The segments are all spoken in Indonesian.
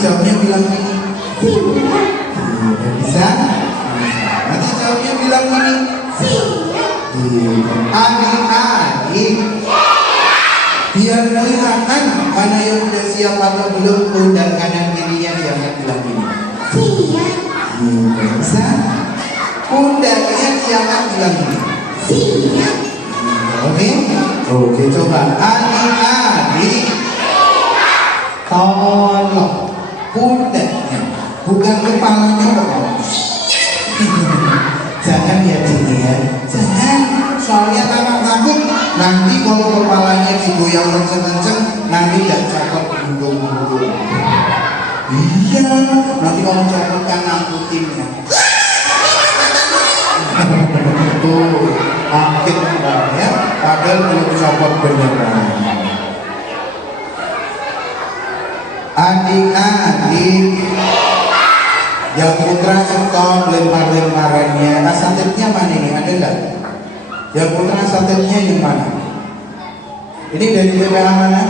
jawabnya bilang gini. Bisa? Nanti jawabnya bilang gini. Adik-adik, biar kelihatan mana yang udah siap atau belum, pundak kanan kirinya jangan bilang gini. Bisa? Pundaknya jangan bilang gini. Oke, coba adik-adik, tolong pundaknya, bukan kepalanya dong. Jangan ya Dini ya, jangan. Soalnya takut nanti kalau kepalanya digoyang kenceng-kenceng, nanti gak cakep bundung-bundung. Iya, nanti kalau cakep kan angkutin ya. Tuh, angkit ya, padahal belum copot beneran. Adik-adik, yang putra stop lempar-lemparannya. Asatidnya mana ini? Ada nggak? Yang putra asatidnya yang mana? Ini dari TPA mana?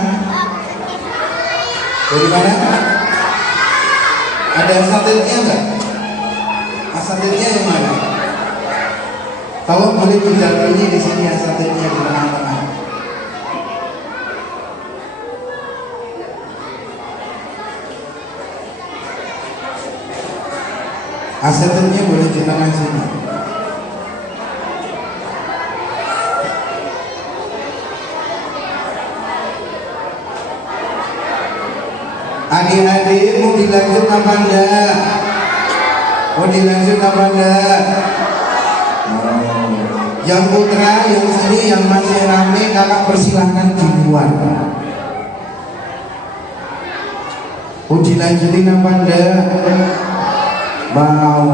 Dari mana? Ada asatidnya nggak? Asatidnya yang mana? Kalau boleh didampingi di sini asatidnya di tengah-tengah. Asatidnya boleh di tengah sini. Adik-adik mau dilanjut apa enggak? Mau dilanjut apa enggak? Yang putra, yang sini, yang masih rame, kakak persilahkan di luar. Mau dilanjutin apa enggak? Mau.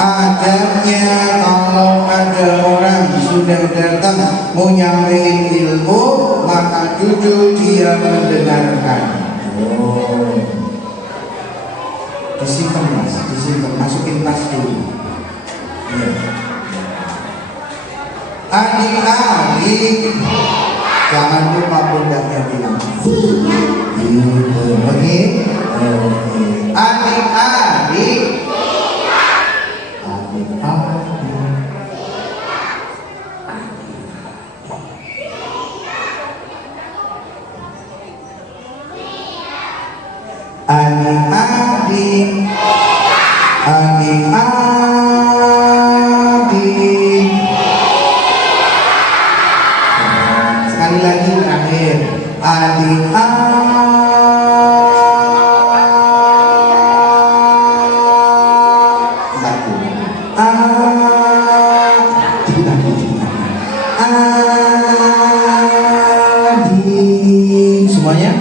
Adabnya kalau ada orang sudah datang mau nyampein ilmu, maka duduk dia mendengarkan. Disimpan mas, disimpan, masukin tas dulu. Ya. Adik-adik, jangan lupa pundaknya bilang. Oke. Adik-adik, adik-adik, adik-adik. Sekali lagi terakhir, adik-adik. Semuanya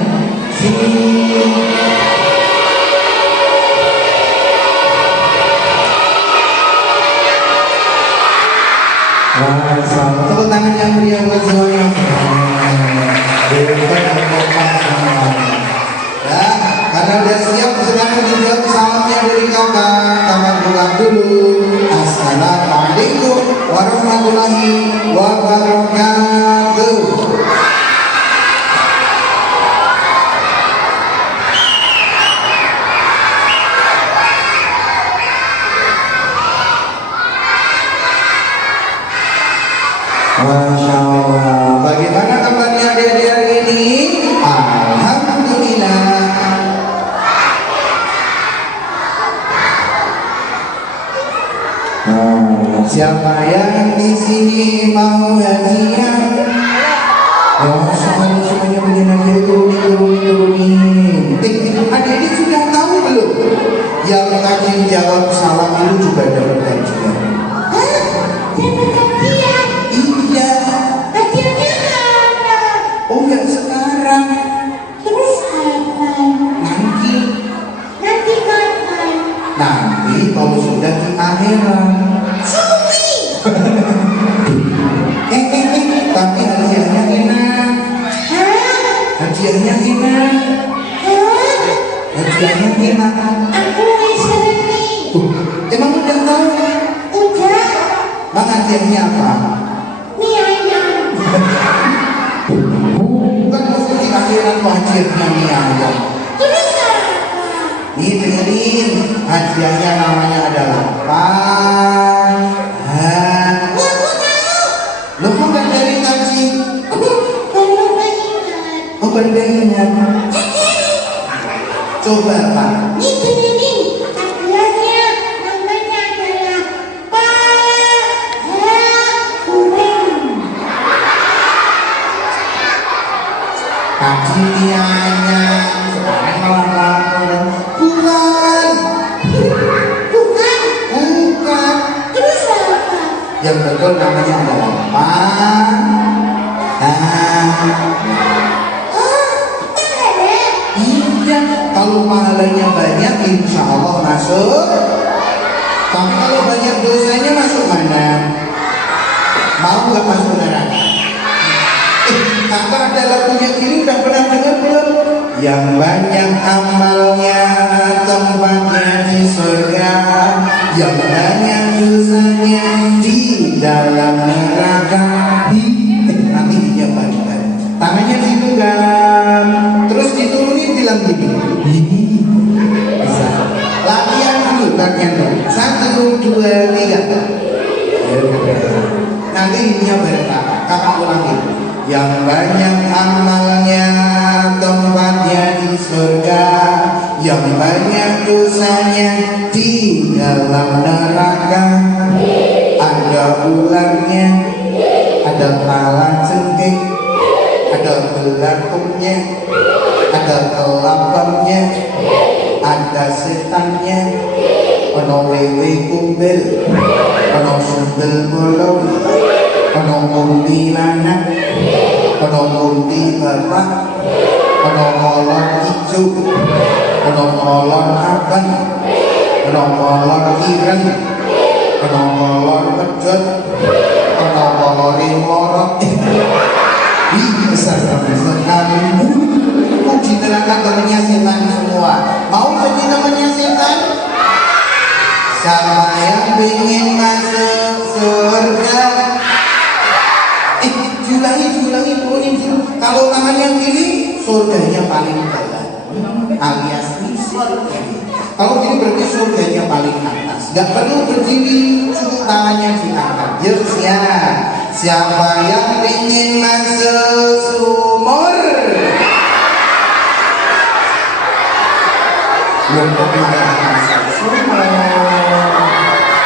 sini. Tepuk tangan yang meriah buat semuanya. Ya, karena udah siap sekarang dijawab salamnya dari kakak buka dulu. Assalamualaikum warahmatullahi wabarakatuh. Masya Allah. Bagaimana kabarnya adik-adik hari ini? Alhamdulillah. Siapa yang di sini mau hadiah? Semuanya punya hadiah, turunin. Adik-adik sudah tahu belum? Yang tadi jawab salam itu juga dapat hadiah. Oh yang sekarang. Terus kapan? Nanti kapan? Nanti kalau sudah di akhirat. Tapi hadiahnya enak. Hadiahnya enak. Hadiahnya enak. Aku sering. Emang udah tahu? Udah. Bang hadiahnya apa? Mie ayam. Bukan mesti di akhirat wajibnya mie ayam. Terus apa? Nih dengerin, hadiahnya namanya adalah lo kok gak dari tadi? Oh baru ingat. Coba Pak. Nih dengerin, hadiahnya namanya adalah Hadiahnya sekarang malah bukan. Terus apa? Yang betul namanya adalah iya, kalau pahalanya banyak insya Allah masuk. Tapi kalau banyak dosanya masuk mana? Mau nggak masuk neraka? Apa ada lagunya ini udah pernah dengar belum? Yang banyak amalnya tempatnya di surga, yang banyak dosanya di dalam neraka. Nanti dijabarkan. Tangannya dipegang, terus diturunin bilang gini. Bisa. Latihan dulu. 1, 2, 3. Nanti ininya berkah. Kakak ulangi. Yang banyak amalnya tempatnya di surga, yang banyak dosanya di dalam neraka. Ada ularnya, ada kalajengking, ada belatuknya, ada kelaparnya, ada setannya, ono wewe kumbel, ono sundel bolong, ono kuntilanak, ono kunti bapak, ono kolor hijau, ono kolor abang, ono kolor ireng, ono kolor pedot, ono kolor lorot. Besar sekali. Di neraka temannya setan semua. Mau jadi temannya setan? Siapa yang ingin masuk surga? Diulangi dulu. Kalau tangan yang kiri, surganya paling dalam, alias surga. Kalau gini berarti surganya paling atas. Gak perlu berdiri, cukup tangannya diangkat. Yuk siapa yang ingin masuk sumur? Belum pernah masuk sumur.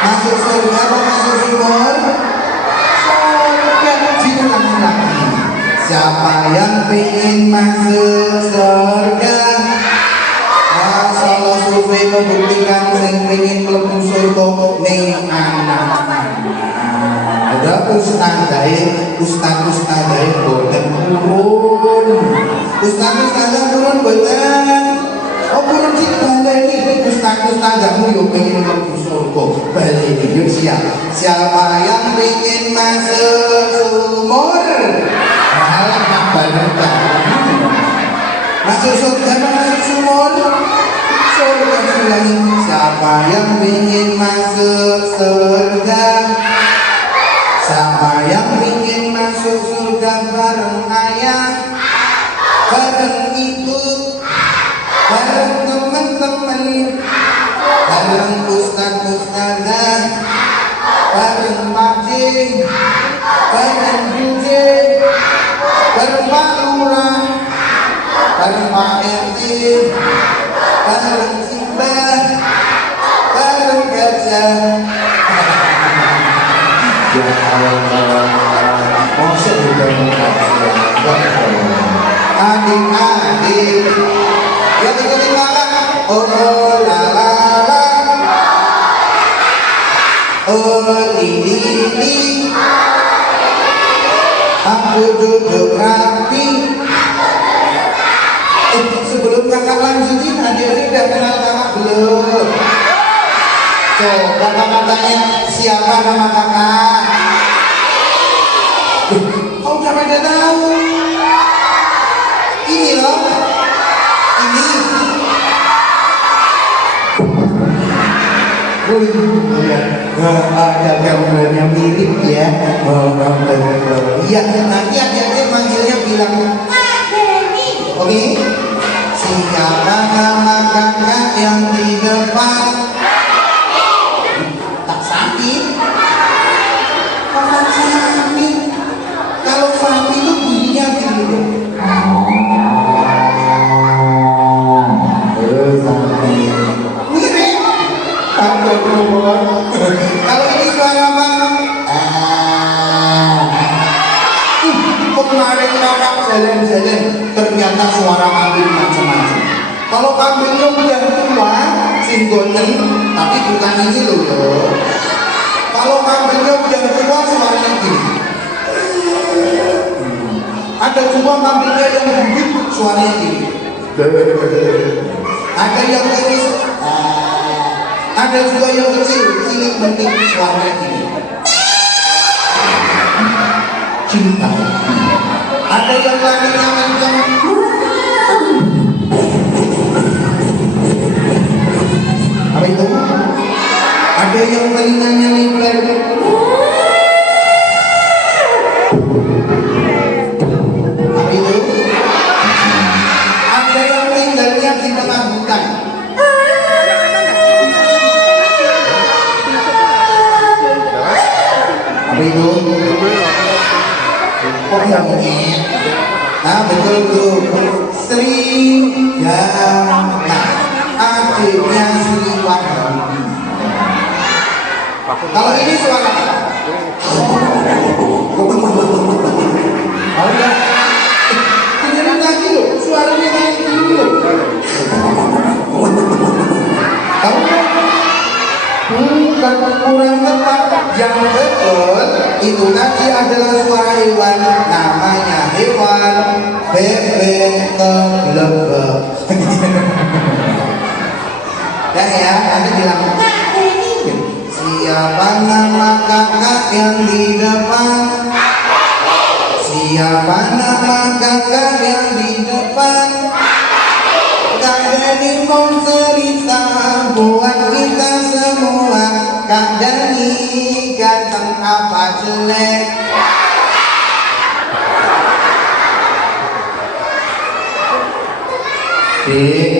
Masuk surga atau masuk sumur? Surga. Diulangi lagi. Siapa yang ingin masuk surga? Salah survei membuktikan yang ingin mlebu surga ning anak-anak. Ada ustadzai boten turun. Ustadzah turun boten. Oh turun sih baleni. Ustadzahmu yo pengen mlebu surga. Baleni yo siapa yang ingin masuk sumur? Malah kabar. Masuk surga apa masuk sumur? Surga lagi. Siapa yang ingin masuk surga? Siapa yang ingin masuk surga bareng ayah, bareng ibu, bareng teman-teman, bareng ustadzah, bareng pakcik, bareng bude, bareng Pak Lurah, bareng Pak RT, bareng Simbah, bareng gajah. Ya Allah, maksud juga adik-adik yang ikutin kakak. Oh la la la, oh ini aku duduk rapi. Sebelum kakak lanjutin, adik-adik udah kenal kakak belum? Coba kakak tanya, siapa nama kakak? Kau udah pada tahu? Ini loh, ini. Ada gambarnya mirip ya. Iya, nanti adik-adik manggilnya bilang Oke, siapa nama kakak yang Kalau ini suara apa? Kemarin orang jalan-jalan ternyata suara kambing macam-macam. Kalau kambingnya udah tua, singgonen, tapi bukan ini loh ya. Kalau kambingnya udah tua, suaranya gini. Ada juga kambingnya yang bubuk, suaranya gini. Ada yang tipis, ada juga yang kecil, cilik penting, suaranya gini. Cinta. Ada yang larinya kencang. Apa itu? Ada yang telinganya lebar. Apa itu? Ada yang tinggalnya di tengah hutan. Apa itu? Oh yang ini. Nah betul tuh. Srigana, adiknya Sriwardani. Kalau ini suara apa? Oh ya, dengerin lagi loh, suaranya kayak gini loh. Tahu kan? Bukan kurang tepat. Yang betul itu tadi adalah suara hewan, namanya hewan bebek teglebek. Dan ya, nanti bilang siapa nama kakak yang di depan? Siapa nama kakak yang di depan? Kak Dani mau cerita buat kita semua. Kak Dani ganteng apa jelek?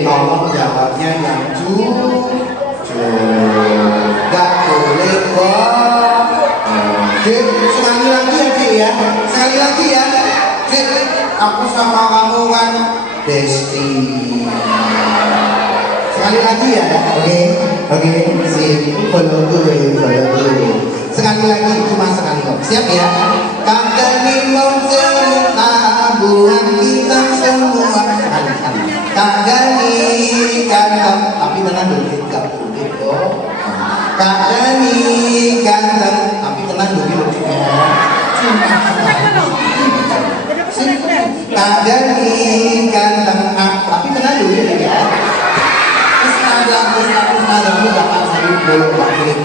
Tolong jawabnya yang jujur. Gak boleh bohong. Sekali lagi ya Dik ya. Sekali lagi ya Dik, aku sama kamu kan besti. Sekali lagi ya. Oke, sip. Follow dulu. Sekali lagi, cuma sekali kok. Siap ya. Kak Dani mau cerita buat kita semua. Sekali. Kak Dani ganteng, tapi tenang dulu, gak boleh kok. Kak Dani ganteng, tapi tenang dulu ya. Cuma Kak Dani ganteng, tapi tenang dulu ya. Ada bakal saya bolong balik.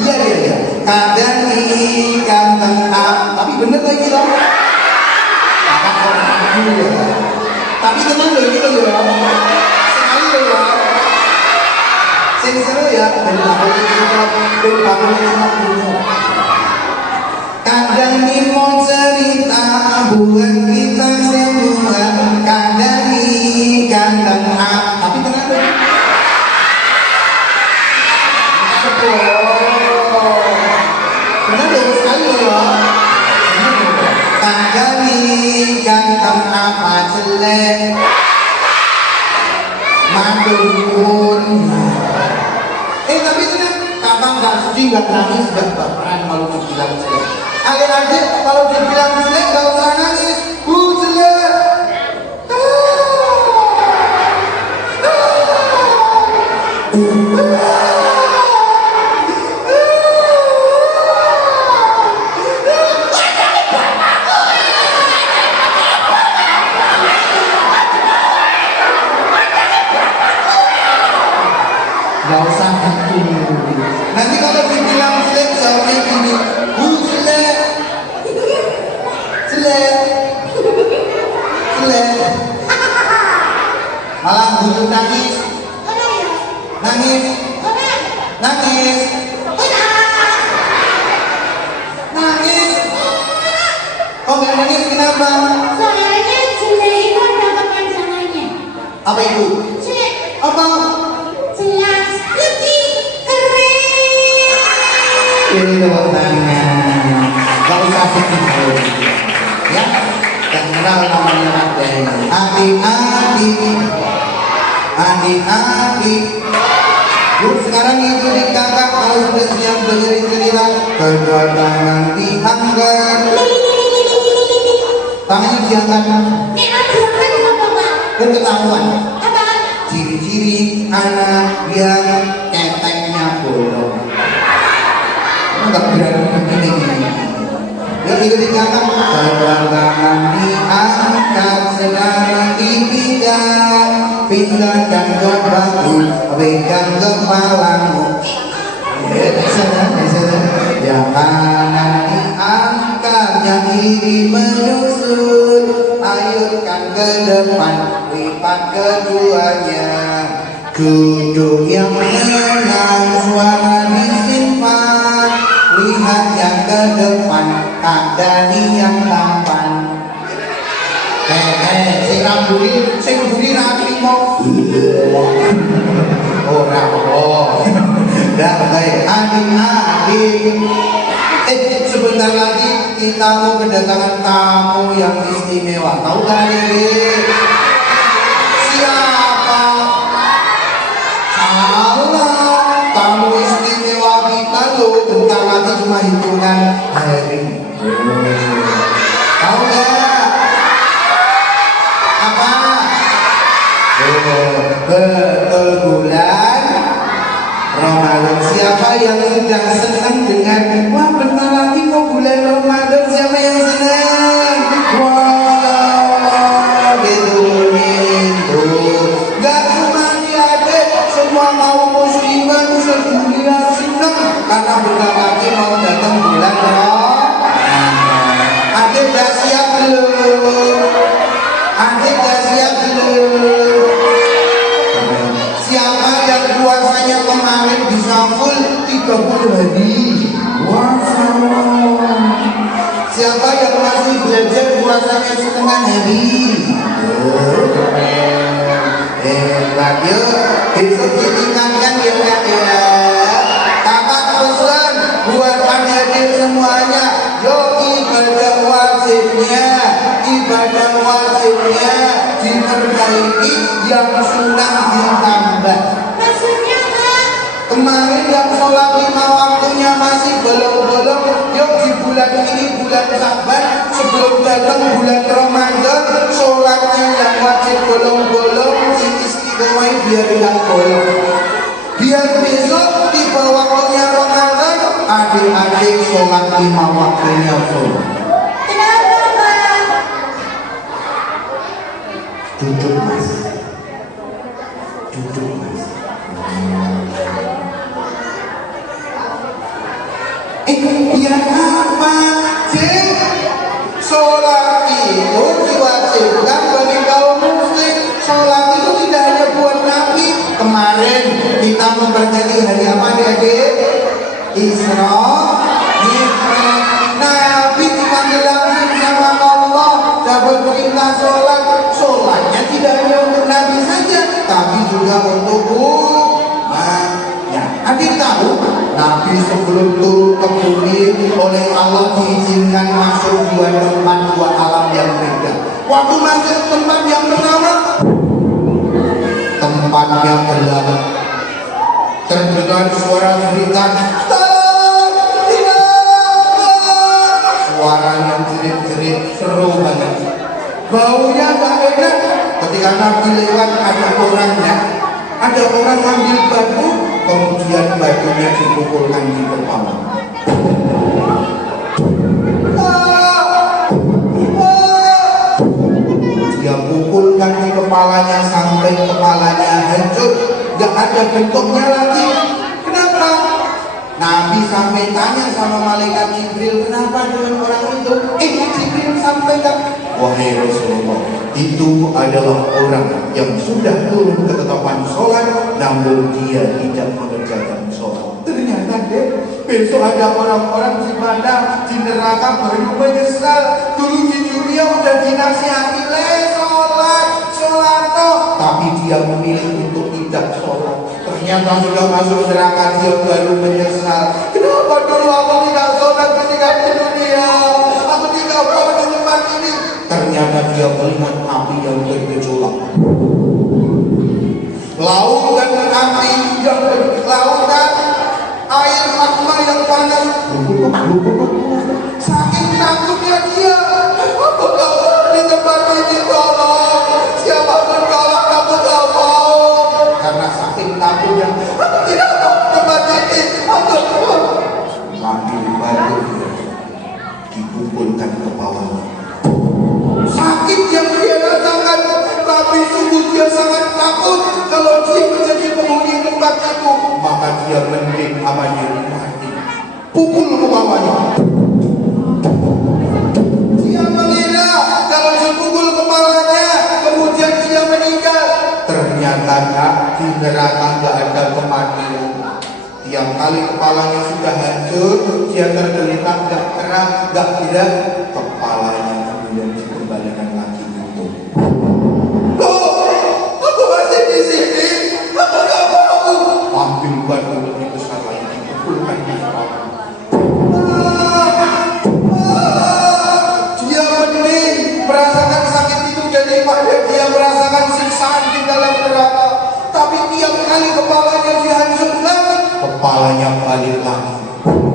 Iya. Kak Dani ganteng, tapi bener lagi loh. Kakak orang dulu ya. Tapi tenang loh gitu loh. Sekali loh. Sing seru ya. Dari bakal dulu. Kak Dani mau cerita buat kita semua. Kak Dani ganteng, tapi tenang loh. Benar loh, sekali loh. Kak Dani ganteng apa jelek? Madun. Tapi tenang, kakak nggak sedih, nggak nangis, nggak baperan kalau dibilang jelek. Adik-adik kalau dibilang jelek nggak usah nangis. Jelek. Gak usah gitu. Nanti kalau dibilang jelek jawabnya gini, jelek. Malah dulu nangis. Kok gak nangis kenapa? Soalnya jelek itu ada kepanjangannya. Apa itu? Jelek. Apa? Jelas lebih keren. Ini tepuk tangan. Gak usah begitu. Ya, gak kenal namanya apa. Adik-adik. Sekarang ikutin kakak, kalau sudah siap dengerin cerita. Kedua tangan diangkat, tangannya diangkat. Nek aku kan apa, Pak? Dan ketahuan Apa? ciri-ciri anak yang keteknya bolong. Enggak berani begini. Yuk ikutin kakak. Kedua tangan diangkat, sekarang dipindah, pindahkan ke bahu, pegang kepalamu. Yang kanan diangkat, yang kiri menyusul, ayunkan ke depan, lipat keduanya. Duduk yang tenang, suara disimpan, lihat yang ke depan, tak dani yang tampan. Sing buri rapi mau. Ora apa. Dah baik adik-adik. Sebentar lagi kita mau kedatangan tamu yang istimewa. Tahu gak adik? Siapa? Salah. Tamu istimewa kita loh. Bentar lagi cuma hitungan hari. Tahu gak? Apa? Betul bulan Ramadan. Siapa yang sudah senang dengan wah bentar lagi kok bulan Ramadan? Siapa yang senang? Wah gitu gitu. Gak cuma adik, semua kaum muslimin sedunia senang karena bentar lagi mau datang bulan Ramadan. Adik udah siap belum? Adik udah siap belum? Siapa yang puasanya kemarin bisa full 30 hari? Puasa. Siapa yang masih belajar puasanya setengah hari? Hebat yuk. Besok ditingkatkan ya Kak ya. Kakak pesan buat adik-adik semuanya. Yuk ibadah wajibnya diperbaiki, yang sunnah ditambah. Maksudnya, Pak? Kemarin yang sholat 5 waktunya masih bolong-bolong. Yuk di bulan ini, bulan Syaban, sebelum datang bulan Ramadan, sholatnya yang wajib bolong-bolong, istiqomah biar tidak bolong. Biar besok tiba waktunya Ramadan, adik-adik sholat 5 waktunya full. Kenapa, Pak? Duduk mas, duduk mas. Biar apa? Cik, sholat itu diwajibkan bagi kaum muslim. Sholat itu tidak hanya buat Nabi. Kemarin kita memperingati hari apa adik? Isra Mi'raj. Nabi dipanggil langsung sama Allah, dapat perintah sholat. Sholatnya tidak hanya untuk Nabi saja, tapi juga untuk umatnya. Adik tahu, Nabi sebelum turun ke bumi oleh Allah diizinkan masuk dua tempat, dua alam yang beda. Waktu masuk tempat yang pertama, tempatnya gelap. Terdengar suara jeritan, suaranya jerit-jerit, seru banget. Baunya tak enak. Ketika Nabi lewat ada orangnya, ada orang ambil batu, kemudian batunya dipukulkan di kepala. Dia pukulkan di kepalanya sampai kepalanya hancur, gak ada bentuknya lagi. Kenapa? Nabi sampai tanya sama malaikat Jibril, kenapa dengan orang itu? Jibril sampaikan, wahai Rasulullah, itu adalah orang yang sudah turun ke tetapan sholat, namun dia tidak mengerjakan sholat. Ternyata besok ada orang-orang di mana di neraka baru menyesal. Dulu di dunia udah dinasihati sholat toh, tapi dia memilih untuk tidak sholat. Ternyata sudah masuk neraka dia baru menyesal. Kenapa dulu aku tidak sholat ketika di dunia? Aku tidak mau di tempat ini. Ternyata dia melihat api yang bergejolak. Lautan api yang dia mending apa dia mati. Pukul kepalanya. Dia mengira kalau dipukul kepalanya kemudian dia meninggal. Ternyata di neraka nggak ada kematian. Tiap kali kepalanya sudah hancur, dia tergeletak, nggak terang, nggak gerak, kepalanya kemudian dikembalikan lagi utuh. Loh, aku masih di sini, aku nggak mau. Ambil batu lebih besar lagi, dipukulkan di kepala. Dia mending merasakan sakit itu daripada dia merasakan siksaan di dalam neraka. Tapi tiap kali kepalanya dihancurkan, kepalanya balik lagi.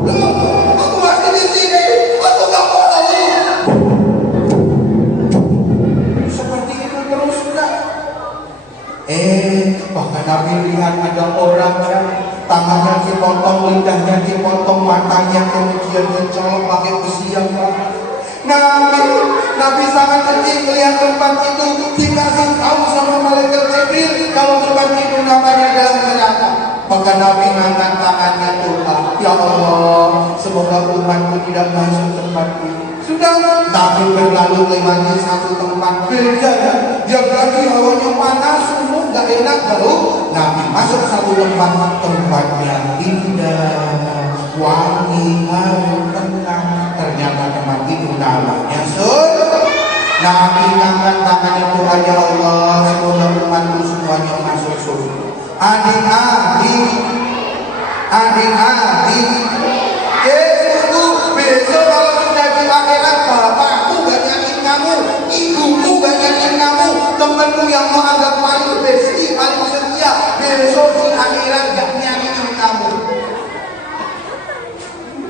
Loh, aku masih di sini, aku nggak mau. Seperti itu terus sudah. Bahkan Nabi lihat ada orang yang tangannya dipotong, lidahnya dipotong, matanya kemudian dicolok pakai besi yang berat. Nabi sangat sedih melihat tempat itu, dikasih tahu sama malaikat Jibril kalau tempat itu namanya dalam neraka. Maka Nabi mengangkat tangannya doa, ya Allah, semoga umatku tidak masuk tempat ini. Sudah, Nabi berlalu melewati satu tempat beda ya. Dia lagi hawanya panas, sumuk, gak enak baru. Nabi masuk satu tempat, tempatnya indah, wangi, harum, tenang. Ternyata tempat itu namanya surga. Nabi angkat tangannya doa, ya Allah, semoga umatku semuanya masuk surga. Adik-adik, Yesusku, besok kalau sudah di akhirat, bapakku gak nyakin kamu, ibuku gak nyakin kamu, temanmu yang mau anggap paling besti, paling setia, besok di akhirat gak nyakin kamu.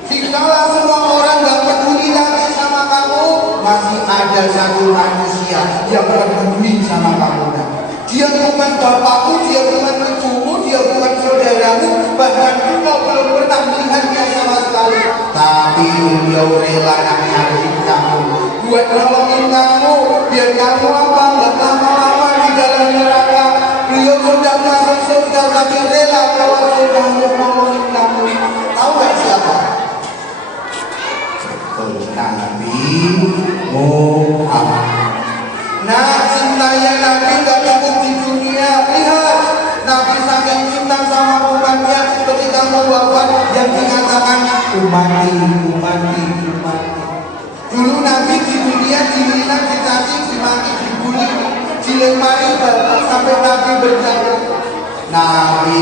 Jikalau semua orang gak peduli lagi sama kamu, masih ada satu manusia yang peduli sama kamu. Dia bukan bapakmu, dia bukan ibumu, dia bukan saudaramu, bahkan kau belum pernah melihatnya sama sekali. Tapi beliau rela nyakitin kamu, buat nolongin kamu, biar kamu nggak lama-lama di dalam neraka. Beliau sudah masuk surga tapi rela kalau sudah nolongin kamu. Tahu nggak siapa? Nabi Muhammad. Cintanya Nabi gak cukup di dunia. Lihat, Nabi saking cinta sama umatnya, ketika mau wafat yang dikatakan umati. Dulu Nabi di dunia dihina, dicaci, dimaki, dibully, dilempari batu sampai Nabi berjaya. Nabi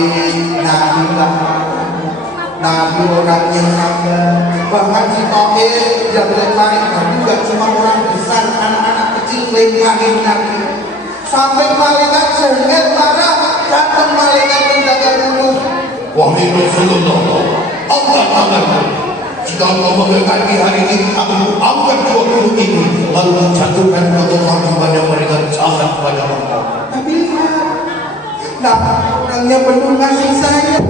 orang yang sabar. Bahkan si Tohir yang lempari batu gak cuma orang besar, anak-anak kecil lemparin Nabi. Sampai malaikat jengkel marah, datang malaikat menjaga dulu. Wahai Rasulullah, angkat tanganmu. Jika engkau mengangkat hari ini, aku angkat dua gunung ini, lalu jatuhkan Allah kepada mereka, jangan kepada Allah. Tapi lihat, orangnya penuh kasih sayang.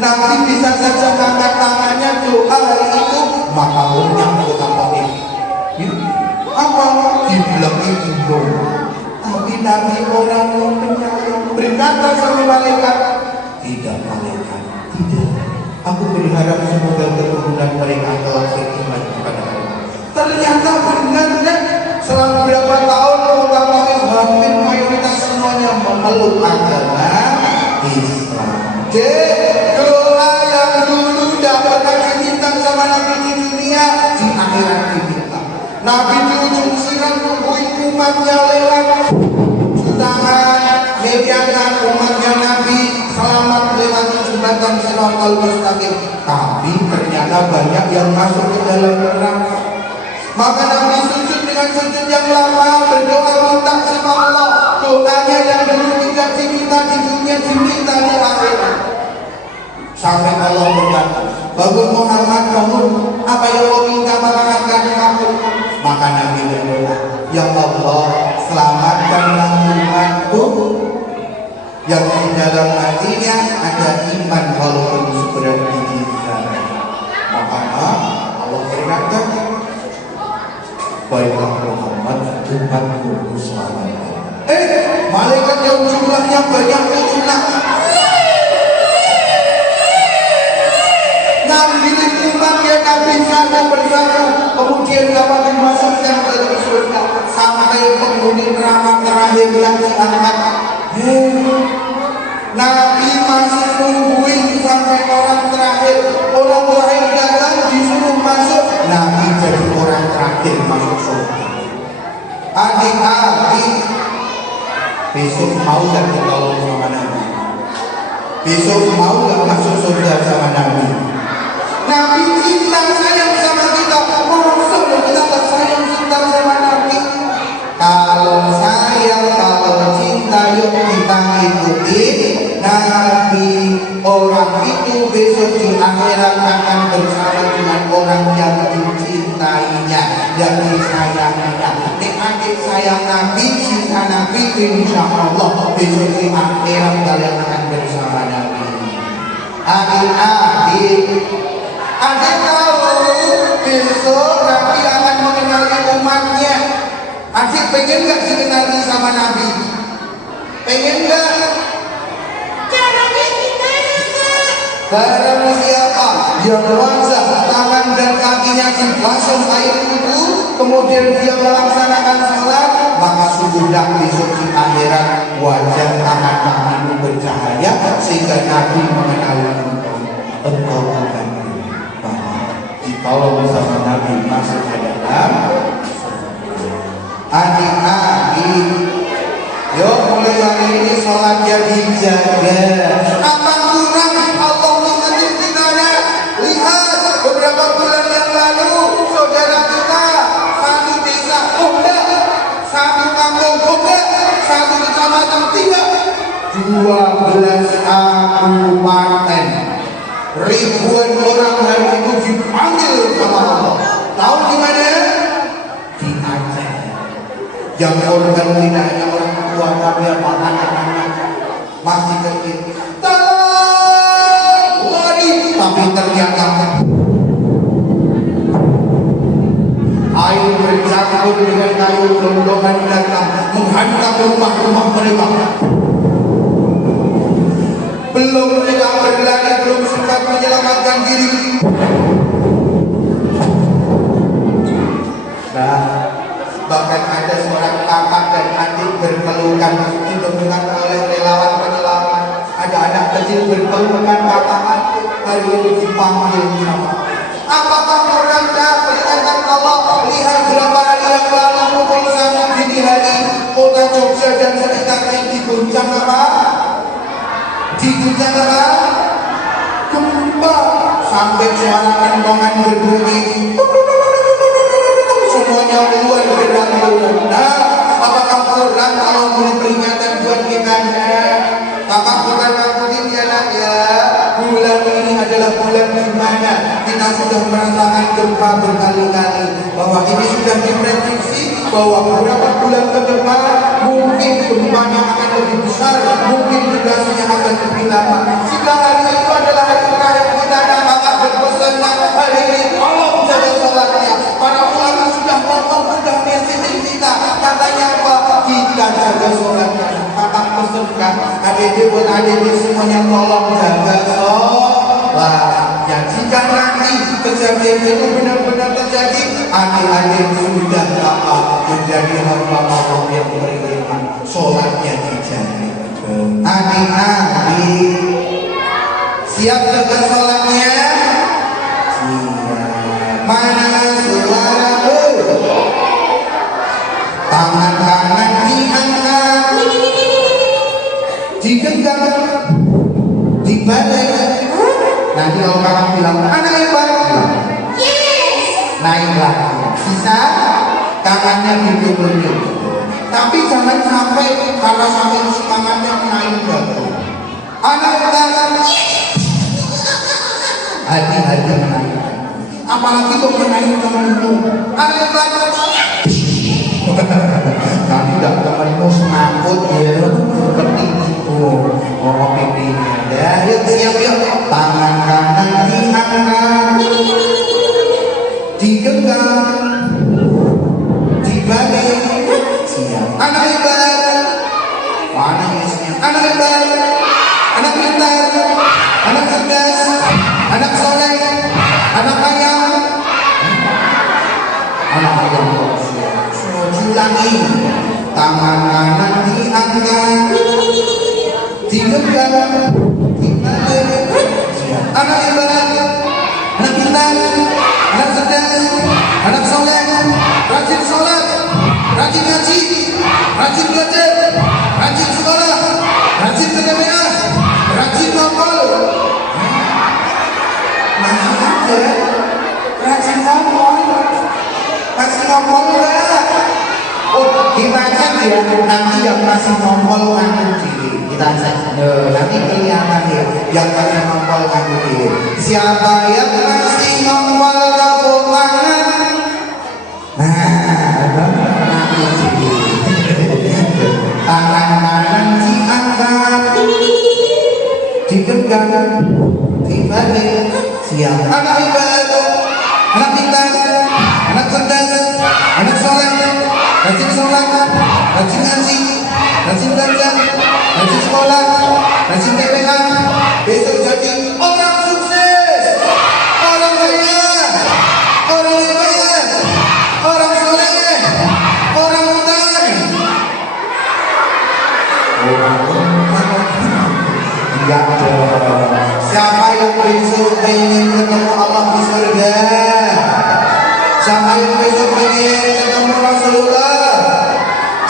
Nabi bisa saja angkat tangannya doa hari itu, maka orang kota ini. Apa? Dibilang itu. Tapi Nabi orang yang penyayang berkata sama malaikat, tidak malaikat, tidak. Aku berharap semoga keturunan mereka telah beriman kepada Allah. Ternyata benar dan selama beberapa tahun orang Taif hampir mayoritas semuanya memeluk agama Islam. Doa yang dulu tidak pernah diminta sama Nabi di dunia, di akhirat diminta. Nabi di ujung sirat nungguin umatnya lewat jutaan, mediakan umatnya Nabi selamat lewati jembatan Siratal Mustaqim. Tapi ternyata banyak yang masuk ke dalam neraka. Maka Nabi sujud dengan sujud yang lama, berdoa minta sama Allah. Doanya yang dulu tidak diminta di dunia diminta di akhirat. Sampai Allah berkata, bagus Muhammad, kamu apa yang kau minta maka akan kamu. Maka Nabi berdoa, ya Allah, selamatkanlah umatku yang di dalam hatinya ada iman walaupun seberat biji zarah. Maka Allah berkata, baiklah Muhammad, umatku selamatkan. Malaikat yang jumlahnya banyak itu satu, kemudian dapat dimasukkan ke dalam surga sampai penghuni neraka terakhir yang diangkat. Nabi masih nungguin sampai orang terakhir datang disuruh masuk. Nabi jadi orang terakhir masuk surga. Adik-adik, besok mau gak ditolong sama Nabi? Besok mau gak masuk surga sama Nabi? Nabi cinta sayang sama kita. Masa kita tak sayang cinta sama Nabi? Kalau sayang, kalau cinta, yuk kita ikuti Nabi. Orang itu besok di akhirat akan bersama dengan orang yang dicintainya, yang disayanginya. Adik sayang Nabi, cinta Nabi, insya Allah besok di akhirat kalian akan bersama Nabi. Adik-adik, adik tahu besok Nabi akan mengenali umatnya. Adik pengen gak dikenali sama Nabi? Pengen gak? Caranya gimana, Kak? Barang siapa yang wajah tangan dan kakinya dibasuh air wudu, kemudian dia melaksanakan sholat, maka sudah besok di akhirat wajah tangan kakimu bercahaya sehingga Nabi mengenali engkau akan ditolong sama Nabi masuk ke dalam. Adik-adik, yuk mulai hari ini sholatnya dijaga. Apa kurang Allah mengatur kita? Lihat beberapa bulan yang lalu saudara kita satu desa, satu kampung, satu kecamatan, 12 kabupaten, ribuan orang hari itu dipanggil sama Allah. Tahu di mana? Di Aceh. Yang korban tidak hanya orang tua tapi anak-anak masih kecil. Tapi ternyata air bercampur dengan kayu gelondongan datang menghantam rumah-rumah mereka. Belum mereka berlari, belum sempat menyelamatkan diri. Nah, bahkan ada seorang kakak dan adik berpelukan ditemukan oleh relawan penyelamat. Ada anak kecil berpelukan kakak hari ini dipanggil sama. Apakah orang peringatan Allah? Lihat berapa hari yang lalu pukul 1 dini hari kota Jogja dan sekitarnya diguncang apa? Diguncang apa? Gempa sampai suara kentongan berbunyi. Semuanya keluar dari bulan. Nah, apakah kurang kalau beri peringatan buat kita? Maka bukan akutin ya nak ya. Bulan ini adalah bulan di mana kita sudah merasakan gempa berkali-kali. Bahwa ini sudah diprediksi bahwa beberapa bulan ke depan mungkin gempanya akan lebih besar, mungkin durasinya akan lebih lama. Jika hari itu adalah hari terakhir kita, maka berpesanlah hari ini Allah jaga sholatnya. Para ulama sudah ngomong, sudah messaging kita. Katanya apa? Kita jaga sholatnya. Maka pesankan adik-adik buat adik-adik semuanya tolong jaga sholat. Ya jika nanti kejadian itu benar-benar terjadi, adik-adik sudah dapat menjadi hamba Allah yang beriman, sholatnya dijaga. Adik-adik siap jaga sholatnya? Mana suara tangan kanan diangkat, digenggam, dibalik. Nanti kalau kakak bilang anak hebat, naik lagi. Bisa tangannya ditunjuk. Tapi jangan sampai karena sampai semangatnya naik lagi. Anak hebat, hati-hati menaik. Apalagi kok menaik temanmu. Anak hebat, nanti udah temanmu semangkut ya ketipu pipinya. Ya yuk siap yuk. Tangan kanan diangkat, digenggam, dibalik. Siap. Anak hebat. Mana yesnya? Anak hebat, anak pintar, anak cerdas, anak soleh, anak ayam. ulangi. Tangan kanan diangkat, digenggam, dibalik. Anak ibadah, anak pintar, anak cerdas, anak soleh, rajin sholat, rajin ngaji, rajin belajar, rajin sekolah, rajin TPA, rajin ngomong. Masih aja, rajin ngomong, masih ngomong enggak? Oh, kita cek ya, nanti yang masih ngomong ngaku diri. Kita cek, nanti kelihatan ya, yang masih ngomong ngaku diri. Siapa yang masih ngomong tepuk tangan? Nah, ngaku diri. Tangan kanan diangkat, digenggam, dibalik. Siapa? Anak ibadah, anak pintar, anak cerdas, anak soleh, rajin sholat, rajin ngaji, rajin belajar, rajin sekolah, rajin TPA. Besok jadi orang sukses, orang kaya, orang hebat, orang soleh, orang utang. Enggak dong. Siapa yang besok ingin ketemu Allah di surga? Siapa yang besok ingin ketemu Rasulullah,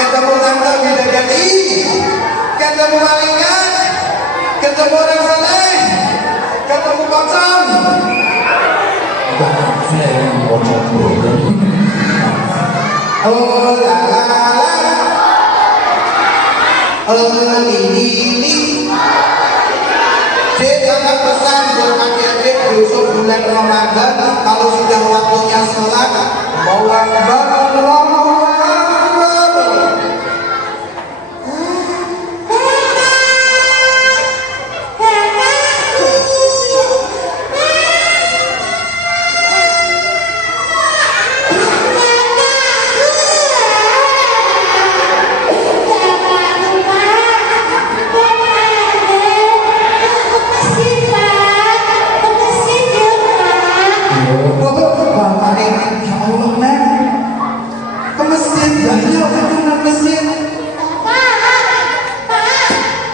ketemu tante bidadari, ketemu malaikat, ketemu orang saleh, ketemu pocong? Oh la la la, oh ini. Jangan pesan buat adik-adik besok bulan Ramadan, kalau sudah waktunya sholat, Allahu Akbar, Allahu Akbar.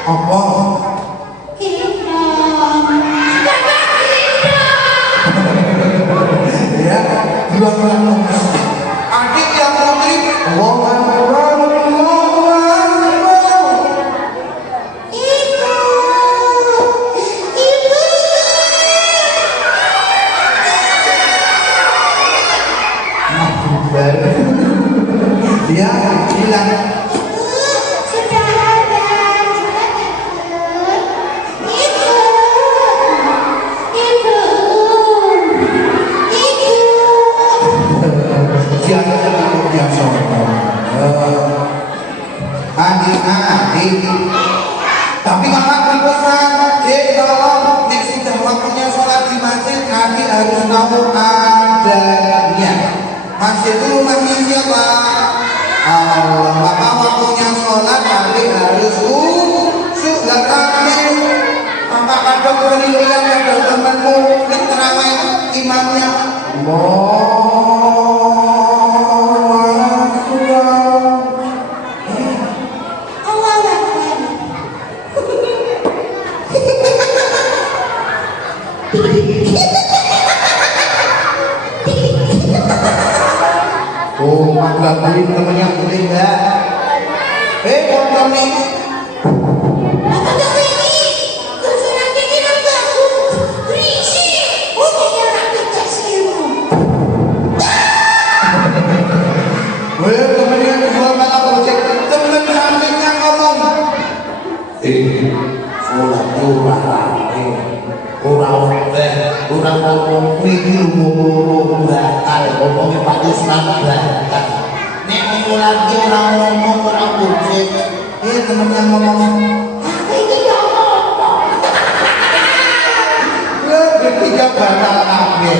Apa? Ya, bilang adik yang putri, Allahu Akbar, Allahu Akbar. Ibu. Dia bilang Sudah ada, sudah takut. Ibu. dia biasa. Adik-adik, tapi kakak berpesan, kalau nek sudah waktunya sholat di masjid, adik harus tahu adabnya. Masjid itu rumahnya siapa? Allah. Maka waktunya sholat adik harus khusyuk dan rame. Maka kadang penilaian ada temanmu nek terawih imamnya oh, nggak boleh temennya boleh nggak? Kontrol nih. Temennya jual kata project, temen sampingnya ngomong. Sholat kurang ngomong mikir ngomong bakal ngomongnya pakai semangat bakal. Nek ngomong lagi orang project. Temennya ngomong. Ketiga batal kabeh.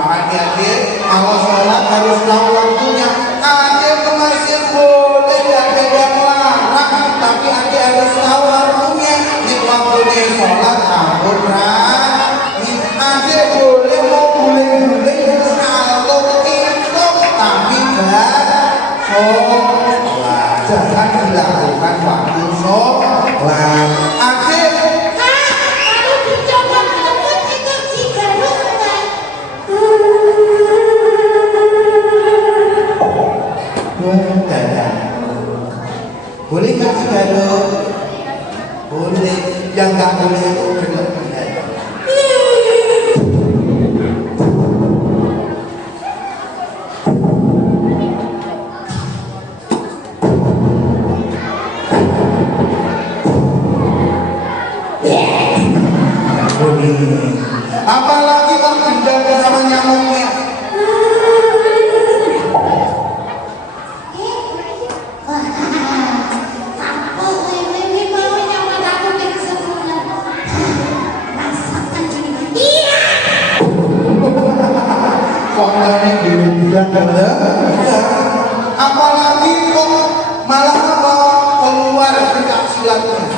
Hati-hati kalau sholat harus tahu waktunya. Adik ke masjid boleh, tidak ada yang larang, tapi adik harus tahu waktunya. Di waktunya sholat ampun adik boleh mau guling-guling kalau itu, tapi bener-bener. Apalagi kok gendang sama nyamuknya. Kok ini gendang apalagi kok malah keluar pencak silatnya.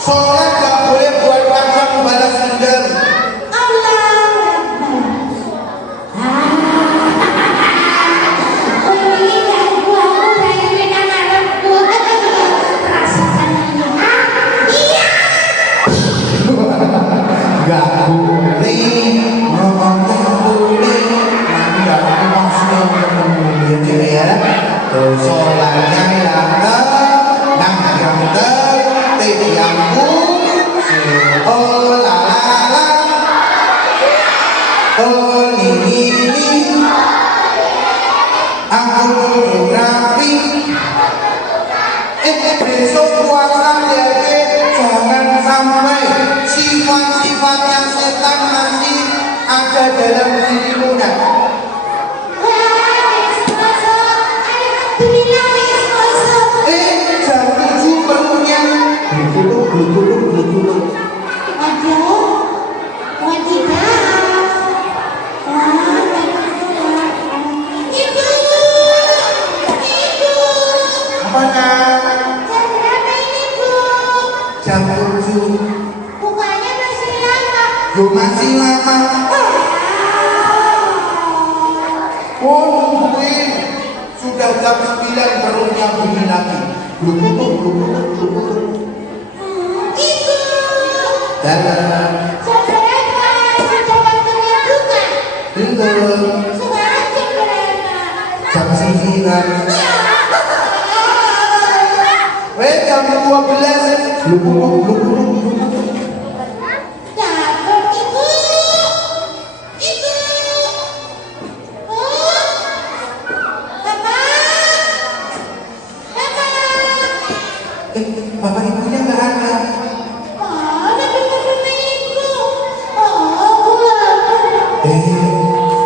Sholat gak boleh buat pasang membalas dendam. Gak boleh, ngomong gak boleh. Nanti gak boleh maksudnya ngomong ya. Tuh sholatnya yang nang yang yang oh la la la oh ini aku rapi besok puasa jadi jangan sampai sifat-sifat yang setan masih ada dalam dirimu nak. Jam 7 perlunya belum. Apa nak? Jam 7. Bukannya masih lama. Masih lama. Oh nungguin. Sudah jam 9 perutnya bunyi lagi. Belum. Dalam. Belum. Jam 9. Jam 12. Belum. Bapak ibunya nggak ada.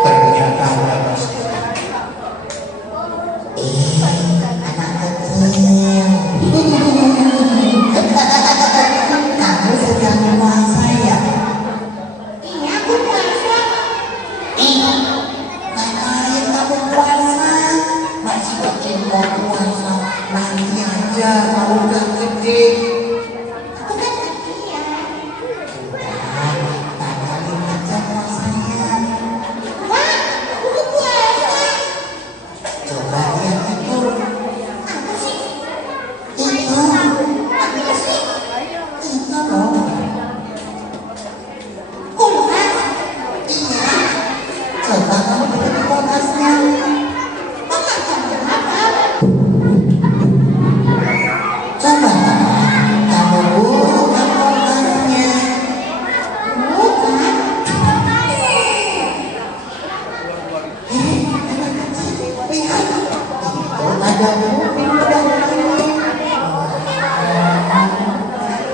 Ternyata anak kecil. Kamu sedang puasa ya? Iya, aku puasa. Ngapain kamu puasa? Masih kecil mau puasa. Nanti aja kalau udah gede. Aku kan kasihan. Batalin aja puasanya. Wah, aku puasa. Coba lihat itu. Apa sih? Itu. Apa sih? Itu loh. Kulkas. Iya. Coba kamu buka kulkasnya. Mama kamu apa? Coba kamu buka kulkasnya. Bukan. Lihat. Itu ada mobil dan ini.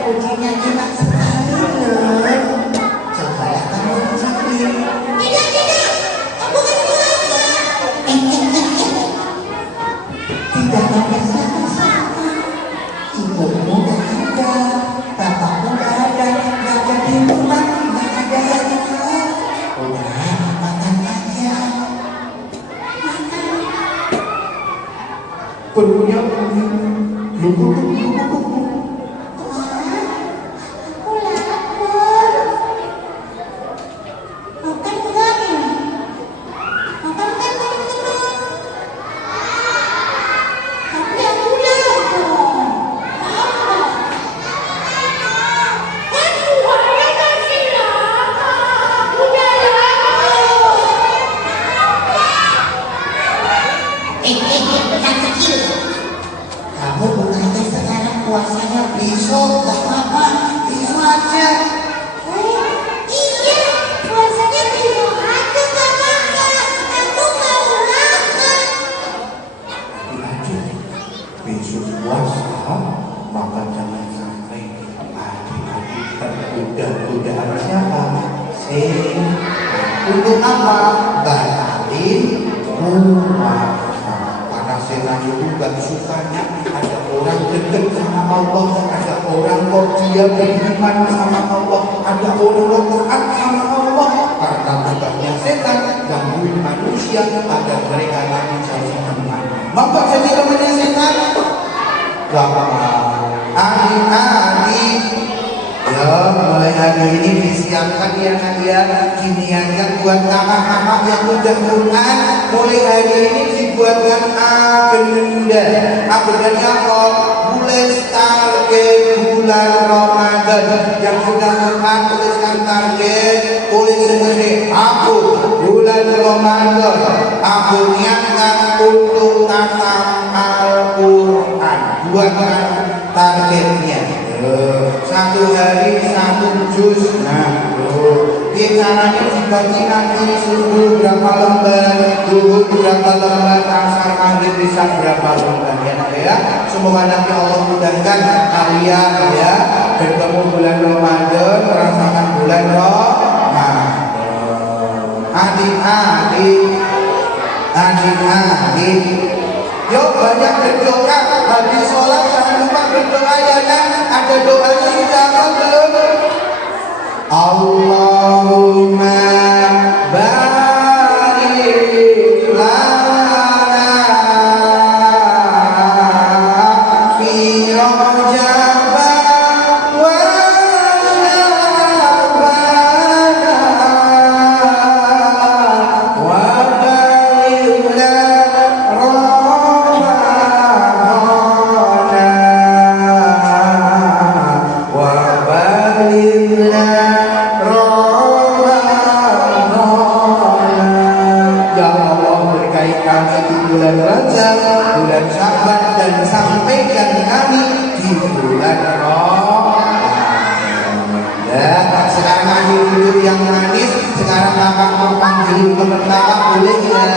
Kuncinya enak sekali loh. Coba ya kamu cari. Tidak. Aku kan puasa. Tidak ada siapa-siapa. Ibumu gak ada, bapakmu gak ada, gak ada di rumah, gak ada itu. Udah, makan aja. Perlunya lubuk. Aku lapar. Makan enggak ya? Makan kan teman-teman. Tapi aku lapar. Apa? Kan buahnya masih lapar. Untuk apa? Batalin puasa. Karena setan itu gak sukanya ada orang dekat sama Allah, ada orang kok dia beriman sama Allah, ada orang kok taat sama Allah. Karena tugasnya setan gangguin manusia agar mereka nanti jadi teman. Mau jadi temannya setan? Gak apa-apa. Adik-adik, ya mulai hari ini disiapkan ya nak ya, diniatkan buat kakak-kakak yang udah Quran. Mulai hari ini dibuatkan agenda. Agendanya apa? Mulai target bulan Ramadan. Yang sudah Quran tuliskan target, tulis sendiri. Aku bulan Ramadan, aku niatkan untuk khatam Al-Quran. Buatkan targetnya. Satu hari satu juz. Nah, caranya dibagi nanti subuh berapa lembar, zuhur berapa lembar, asar maghrib bisa berapa lembar ya. Semoga nanti Allah mudahkan kalian ya bertemu bulan Ramadan, merasakan bulan Ramadan. Adik-adik, yuk banyak berdoa. Habis sholat jangan lupa berdoa ya kan. Ada doanya dijawab belum? Allahumma barik lana fi Rajab wa Sya'ban wa barik lana bulan Rajab, bulan Sya'ban, dan sampaikan kami di bulan Ramadan. Ya, sekarang lagi duduk yang manis. Sekarang kakak mau panggil teman kakak, boleh nggak?